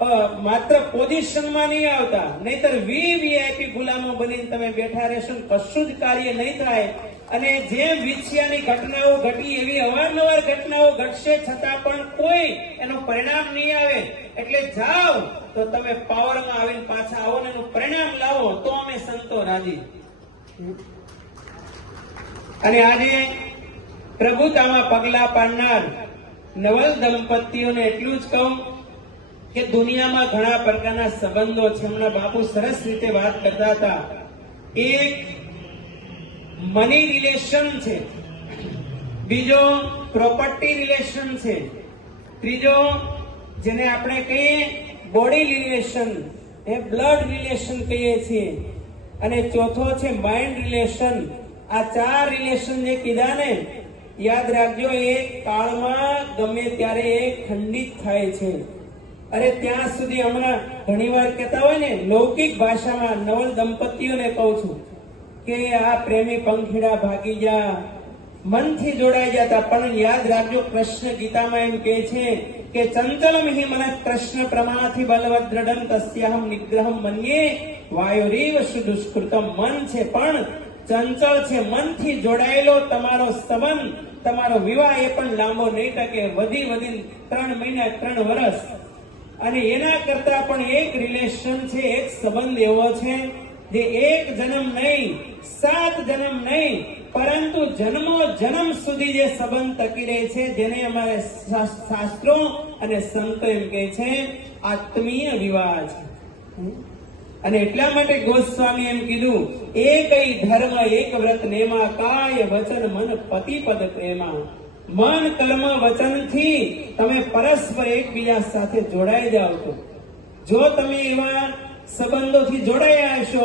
માત્ર પોઝિશનમાં નહીં આવતા, નહીતર વીઆઈપી ગુલામો બનીને તમે બેઠા રહેશો, કશું જ કાર્ય નહીં થાય. અને જેમ વિછિયાની ઘટનાઓ ઘટી એવી અવારનવાર ઘટનાઓ ઘટશે, છતાં પણ કોઈ એનું પરિણામ નહીં આવે. એટલે જાઓ તો તમે પાવરમાં આવીને પાછા આવો ને એનું પરિણામ લાવો, તો અમે સંતો રાજી. અને આજે પ્રભુતામાં પગલા પાડનાર નવલ દંપતીઓને એટલું જ કહું કે દુનિયામાં ઘણા પ્રકારના સંબંધો છે. હમણાં બાપુ સરસ રીતે વાત કરતા હતા. એક મની રિલેશન છે, બીજો પ્રોપર્ટી રિલેશન છે, ત્રીજો જેને આપણે કહીએ બોડી રિલેશન, એ બ્લડ રિલેશન કહીએ છીએ, અને ચોથો છે માઇન્ડ રિલેશન. આ ચાર રિલેશન જે કીધા ને, યાદ રાખજો, એક કાળમાં ગમે ત્યારે એ ખંડિત થાય છે. અરે ત્યાં સુધી હમણાં ઘણી વાર કહેતા હોય ને, લૌકિક ભાષામાં નવલ દંપતીઓને કહું છું કે આ પ્રેમી પંખીડા ભાગી જા, મનથી જોડાઈ જતા. પણ યાદ રાખજો, કૃષ્ણ ગીતામાં એમ કહે છે કે ચંચલમ હિ મન કૃષ્ણ પ્રમાણથી બલવદ દ્રઢમ તસ્યાહમ નિગ્રહમ મન્યે વાયુરીવ સુદુષ્કૃતમ. મન છે પણ ચંચળ છે, મનથી જોડાયેલો તમારો સંબંધ, તમારો વિવાહ એ પણ લાંબો નહીં ટકે, વધી 3 મહિના 3 વર્ષ. અને એના કરતા પણ એક રિલેશન છે, એક સંબંધ એવો છે જે 1 જન્મ નહીં, 7 જન્મ નહીં, પરંતુ જન્મો જન્મ સુધી જે સંબંધ ટકી રહે છે, જેને અમારે શાસ્ત્રો અને સંતો એમ કહે છે આત્મીય વિવાહ છે. અને એટલા માટે ગોસ્વામી એમ કીધું, એકઈ ધર્મ એક વ્રત નેમા, કાય વચન મન પતિ પદ પ્રેમા. મન કર્મ વચનથી તમે પરસ્પર એકબીજા સાથે જોડાઈ જાઓ છો. જો તમે એવા સંબંધોથી જોડાયા હશો